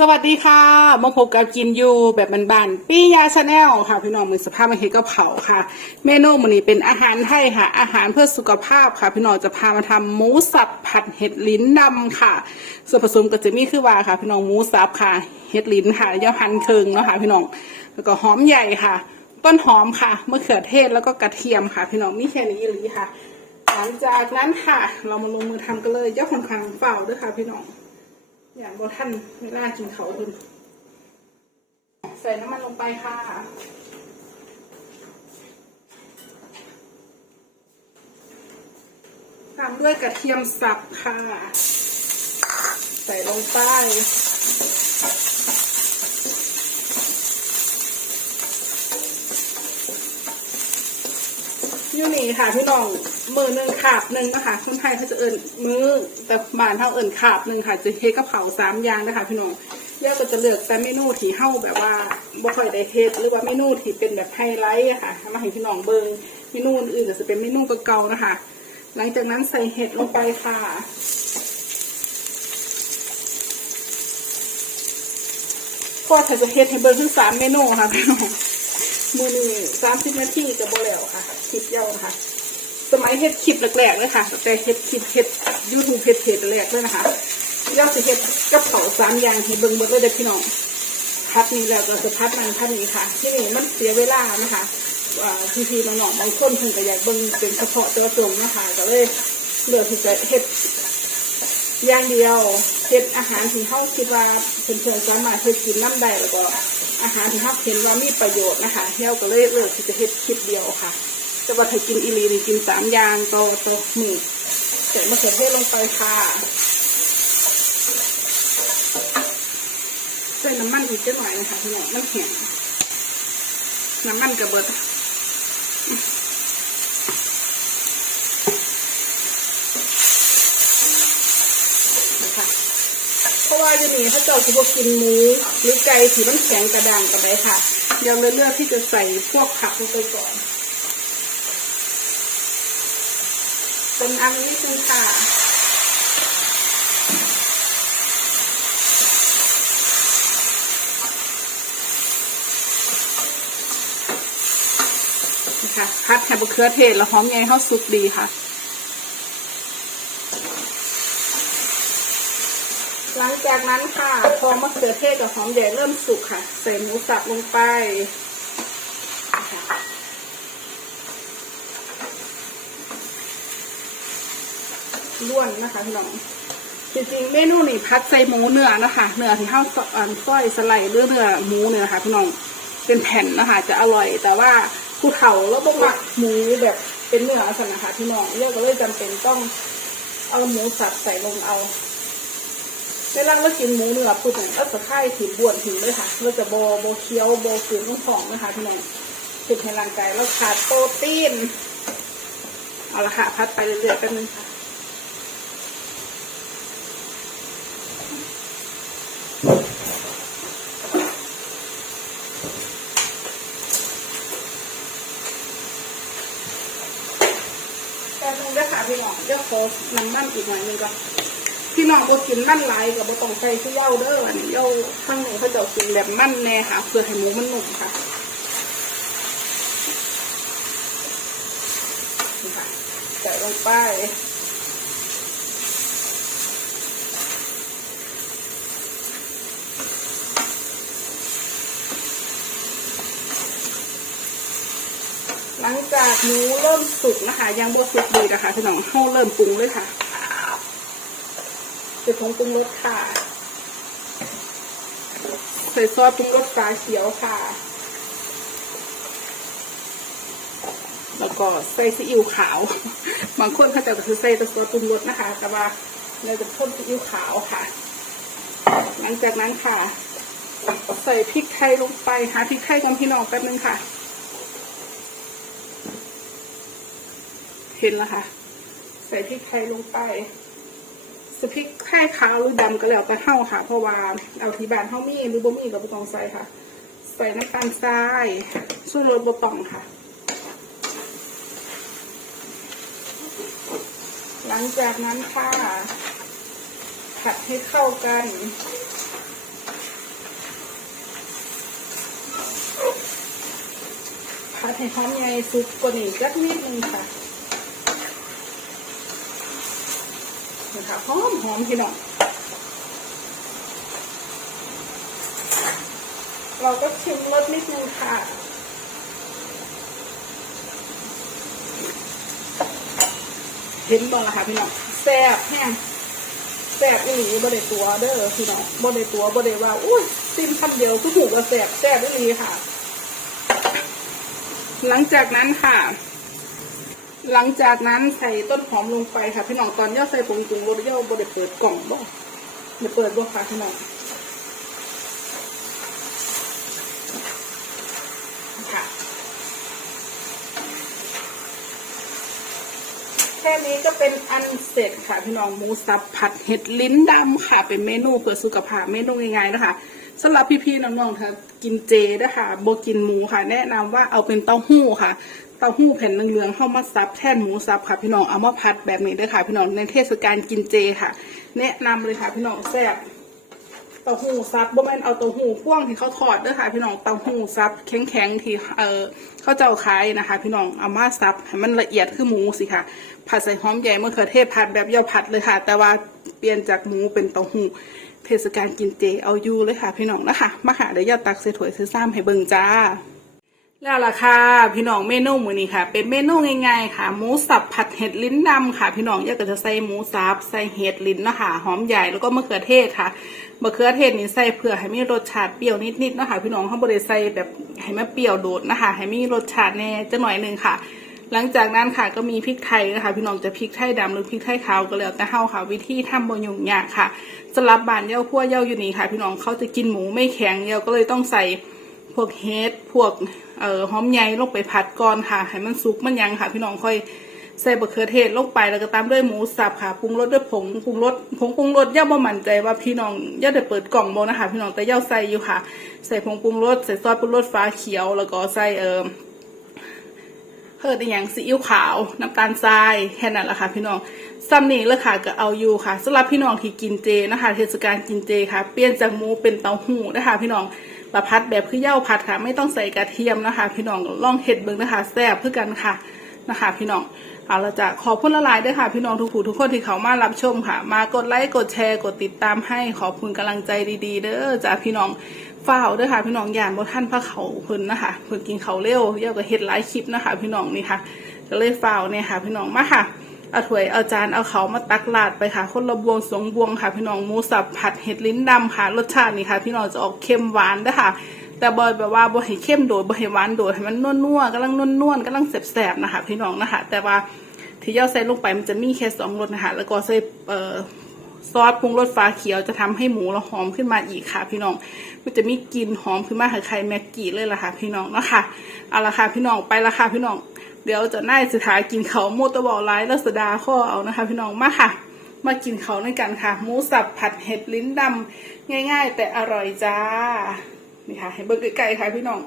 สวัสดีค่ะมาพบกับกินยูแบบบานๆปี้ยาชาแนลค่ะพี่น้องมือสภาพมาเห็ดกะเพราค่ะ เมนูมันนี้เป็นอาหารไทยค่ะ อาหารเพื่อสุขภาพค่ะ พี่น้องจะพามาทำหมูสับผัดเห็ดลิ้นดำค่ะ ส่วนผสมก็จะมีคือว่าค่ะ พี่น้องหมูสับค่ะ เห็ดลิ้นค่ะยาพันเคิงเนาะค่ะพี่น้องแล้วก็หอมใหญ่ค่ะ ต้นหอมค่ะมะเขือเทศแล้วก็กระเทียมค่ะ พี่น้องมีแค่นี้เลยค่ะ หลังจากนั้นค่ะ เรามาลงมือทำกันเลยเจ้าคนขังเฝ้าด้วยค่ะ พี่น้อง อย่างบท่านเวลากินเขาดุนใส่น้ำมันลงไปค่ะตามด้วยกระเทียมสับค่ะ ใส่ลงไป อยู่นี่ค่ะพี่น้องมือหนึ่งขาบหนึ่งนะคะคนไทยเขาจะเอิ่นมือแต่บ้านเท่าเอิ่นขาบหนึ่งค่ะ จะเฮ็ดกะเพราสามอย่างนะคะพี่น้องเลือกก็จะเลือกแต่เมนูที่เฮาแบบว่าบ่ค่อยได้เฮ็ดหรือว่าเมนูที่เป็นแบบไฮไลท์อะค่ะมาให้พี่น้องเบิ่งเมนูอื่นก็จะเป็นเมนูเก่าๆนะคะ หลังจากนั้นใส่เห็ดลงไปค่ะก็ถ้าจะเฮ็ดให้เบิ่งถึงสามเมนูค่ะพี่น้อง มือนี่สามสิบนาทีจะบ่แล้วค่ะคลิปยาวนะคะสมัยเฮ็ดคลิปแรกๆเลยค่ะ แต่เฮ็ดคลิปเฮ็ดยูทูบเฮ็ดเพจแรกเลยนะคะยาวสิเฮ็ดกับเขาสามอย่างที่เบิ่งเบิ่งเลยเด้อพี่น้องพัดนี้แล้วก็จะพัดนั้นพัดนี้ค่ะ ที่นี่มันเสียเวลานะคะว่พี่ๆน้องๆบางคนเพิ่นก็อยากเบิ่งเป็นเฉพาะตัวตรงนะคะก็เลยเลือกที่จะเฮ็ดอย่างเดียวเฮ็ดอาหารที่เขาคิดว่าเพื่อนๆสามารถเฮ็ดกินน้ำได้แล้วก็ อาหารที่เขาเห็นว่ามีประโยชน์นะคะเฮาก็เลยเลือกที่จะเฮ็ดคลิปเดียวค่ะแต่ว่าถ้ากินอีหลีนี่กินสามอย่างต่อต่อหนึ่งใส่มะเขือเทศลงไปค่ะใส่น้ำมันอีกเจักหน่อยนะคะพี่น้องมันแห้งน้ำมันกระเบิด เพราะว่าจะมีเขาเจ้าจะพวกกินหมูหรือไก่ที่มันแข็งกระด้างกันได้ค่ะยังเลยเลือกที่จะใส่พวกผักลงไปก่อนเป็นอันนี้คือค่ะนะคะพัดแถบะเขือเทศแล้วหอมใหญ่เข้าสุกดีค่ะ หลังจากนั้นค่ะ พอมะเขือเทศกับหอมใหญ่เริ่มสุกค่ะ ใส่หมูสับลงไปล้วนนะคะพี่น้องจริงๆเมนูนี่พัดใส่หมูเนื้อนะคะเนื้อที่ข้าวอ่อนก้อยสไลด์หรือเนื้อหมูเนี่ยนะคะพี่น้องเป็นแผ่นนะคะ จะอร่อย แต่ว่าผู้เฒ่าแล้วต้องมักหมูแบบเป็นเนื้อสันนะคะพี่น้องเรียกก็เลยจำเป็นต้องเอาหมูสับใส่ลงเอา เวลาเรากินหมูเนื้อปุ๊บเนี่ยเราจะค่ายถิ่บวนถิ่นเลยค่ะเราจะโบโบเคี้ยวโบฝืนน้ำของนะคะพี่น้องฝึกให้ร่างกายเราขาดโปรตีนเอาละค่ะพัดไปเรื่อยๆกันนึงค่ะแต่ตรงนี้ค่ะพี่น้องเดี๋ยวขอน้ำมันอีกหน่อยนึงก่อน น้องก็กินมันหลายกับบ่ต้องใส่ที่เย้าเด้ออันนี้เย้าข้างหนึ่งเขาจะกินแบบมันแน่ค่ะเพื่อให้หมูมันนุ่มค่ะนี่ค่ะใส่ลงไปหลังจากหมูเริ่มสุกนะคะ ยังบ่สุกดีนะคะพี่น้องเขาเริ่มปรุงเลยค่ะ ใส่ผงปรุงรสค่ะ ใส่ซอสปรุงรสฟ้าเขียวค่ะ แล้วก็ใส่ซีอิ๊วขาว บางคนเขาจะคือใส่แต่ซอสปรุงรสนะคะ แต่ว่าเราจะพ่นซีอิ๊วขาวค่ะ หลังจากนั้นค่ะ ใส่พริกไทยลงไปหาพริกไทยกับพี่น้องแป๊บนึงค่ะ เห็นแล้วค่ะ ใส่พริกไทยลงไป สพริกแข่ขาวหรือดำก็แล้วแต่เฮาค่ะ เพราะว่าเอาที่บ้านเฮามีหรือบ่มีกับ่ต้องใส่ค่ะ ใส่น้ำตาลทรายช่วยรดบะต้องค่ะ หลังจากนั้นค่ะผัดให้เข้ากันผัดให้หอมใหญ่สุกกว่านี้สักนิดนึงค่ะ นะคะหอมหอมพี่น้องเราก็ชิมรสนิดนึงค่ะเห็นบ่ล่ะค่ะพี่น้องแซ่บแห้งแซ่บอีหลีบ่ได้ตัวเด้อพี่น้องบ่ได้ตัวบ่ได้ว่าอุ้ยซิมคำเดียวคือถูกว่าแซ่บแซ่บอีหลีค่ะ หลังจากนั้นค่ะ หลังจากนั้นใส่ต้นหอมลงไปค่ะพี่น้องตอนย่อใส่ผงปรุงรสย่อบ่ได้เปิดกล่องบ่ได้เปิดบ่ค่ะพี่น้องค่ะแค่นี้ก็เป็นอันเสร็จค่ะพี่น้องหมูสับผัดเห็ดลิ้นดำค่ะ เป็นเมนูเพื่อสุขภาพเมนูง่ายๆนะคะสำหรับพี่ๆน้องๆค่ะกินเจนะคะโบกินหมูค่ะ แนะนำว่าเอาเป็นเต้าหู้ค่ะ เต้าหู้แผ่นเหลืองๆเข้ามาซับแท่นหมูสับค่ะพี่น้องเอามาผัดแบบนี้ด้วยค่ะพี่น้องในเทศกาลกินเจค่ะ แนะนำเลยค่ะพี่น้องแซ่บเต้าหู้ซับบ่แม่นเอาเต้าหู้พ่วงที่เขาทอดเด้อค่ะ พี่น้องเต้าหู้ซับแข็งๆที่เออเขาเจ้าขายนะคะ พี่น้องเอามาซับให้มันละเอียดคือหมูสิค่ะผัดใส่หอมใหญ่มะเขือเทศผัดแบบย่อผัดเลยค่ะ แต่ว่าเปลี่ยนจากหมูเป็นเต้าหู้เทศกาลกินเจเอาอยู่เลยค่ะ พี่น้องนะคะมาค่ะเดี๋ยวย่าตักใส่ถ้วยใส่ซ้ำให้เบิ่งจ้า แล้วล่ะค่ะพี่น้องเมนูมือนี้ค่ะ เป็นเมนูง่ายๆค่ะ หมูสับผัดเห็ดลิ้นดำค่ะ พี่น้องอยากจะใส่หมูสับใส่เห็ดลิ้นนะคะหอมใหญ่แล้วก็มะเขือเทศค่ะมะเขือเทศนี่ใส่เพื่อให้มีรสชาติเปรี้ยวนิดๆนะคะพี่น้องเขาบริใส่แบบให้มันเปรี้ยวโดดนะคะ ให้มีรสชาติแน่จะหน่อยหนึ่งค่ะ หลังจากนั้นค่ะก็มีพริกไทยนะคะ พี่น้องจะพริกไทยดำหรือพริกไทยขาวก็แล้วแต่เฮาค่ะ วิธีทำบะยุ่งยากค่ะสลับบานเย้าพั่วเย้าอยู่นี่ค่ะ พี่น้องเขาจะกินหมูไม่แข็งเย้าก็เลยต้องใส่พวกเฮดพวก เอ่อหอมใหญ่ลงไปผัดก่อนค่ะ ให้มันสุกมันยังค่ะ พี่น้องค่อยใส่บะเขือเทศลงไปแล้วก็ตามด้วยหมูสับค่ะปรุงรสด้วยผงปรุงรสผงปรุงรสย่าบ่มั่นใจว่าพี่น้องย่าได้เปิดกล่องโบนะคะ พี่น้องแต่ย่าใส่อยู่ค่ะ ใส่ผงปรุงรสใส่ซอสปรุงรสฟ้าเขียว แล้วก็ใส่เอ่อเพิ่มอีกอย่างซีอิ๊วขาวน้ำตาลทรายแค่นั้นแหละค่ะพี่น้องซ้ำนี่เลยค่ะก็เอาอยู่ค่ะสำหรับพี่น้องที่กินเจนะคะ เทศกาลกินเจค่ะ เปลี่ยนจากหมูเป็นเต้าหู้นะคะ พี่น้อง ปลาพัดแบบคือเหย้าผัดค่ะ ไม่ต้องใส่กระเทียมนะคะ พี่น้องลองเห็ดเบิ่งนะคะแซ่บเพื่อกันค่ะนะคะ พี่น้องเอาละจะขอบคุณละลายด้วยค่ะ พี่น้องทุกผู้ทุกคนที่เขามารับชมค่ะ มากดไลค์กดแชร์กดติดตามให้ขอบคุณกำลังใจดีๆเด้อจ้าพี่น้องฝ้าวด้วยค่ะ พี่น้องย่านบ่ท่านพระเขาเพิ่นนะคะเพิ่นกินเขาเร็วเยาก็เห็ดหลายคลิปนะคะ พี่น้องนี่ค่ะ ก็เลยฝ้าวเนี่ยค่ะ พี่น้องมาค่ะ เอาถ้วยเอาจานเอาเขามาตักลาดไปค่ะ คนละบวงสงบวงค่ะ พี่น้องหมูสับผัดเห็ดลิ้นดำค่ะ รสชาตินี่ค่ะ พี่น้องจะออกเค็มหวานด้อค่ะ แต่บอยแบบว่าบ่ให้เข้มโดดบ่ให้หวานโดดให้มันนุ่วๆกำลังนวลๆกำลังแสบๆนะคะ พี่น้องนะคะ แต่ว่าที่ย่าใส่ลงไปมันจะมีแค่สองรสนะคะแล้วก็ใส่เอ่อ ซอสปรุงรสฟ้าเขียวจะทำให้หมูเราหอมขึ้นมาอีกค่ะ พี่น้อง มันจะมีกลิ่นหอมขึ้นมาคล้ายๆแม็กกี้เลยล่ะค่ะ พี่น้องเนาะคะเอาละค่ะพี่น้องไปละค่ะพี่น้อง เดี๋ยวจะน่าสุดท้ายกินเขาโมตะบอกไลท์ล้วสดาข้อเอานะคะ พี่น้องมาค่ะ มากินเขาในกันค่ะ หมูสับผัดเห็ดลิ้นดำง่าย ๆ แต่อร่อยจ้า นี่ค่ะ ให้เบิ่งไกลๆค่ะพี่น้อง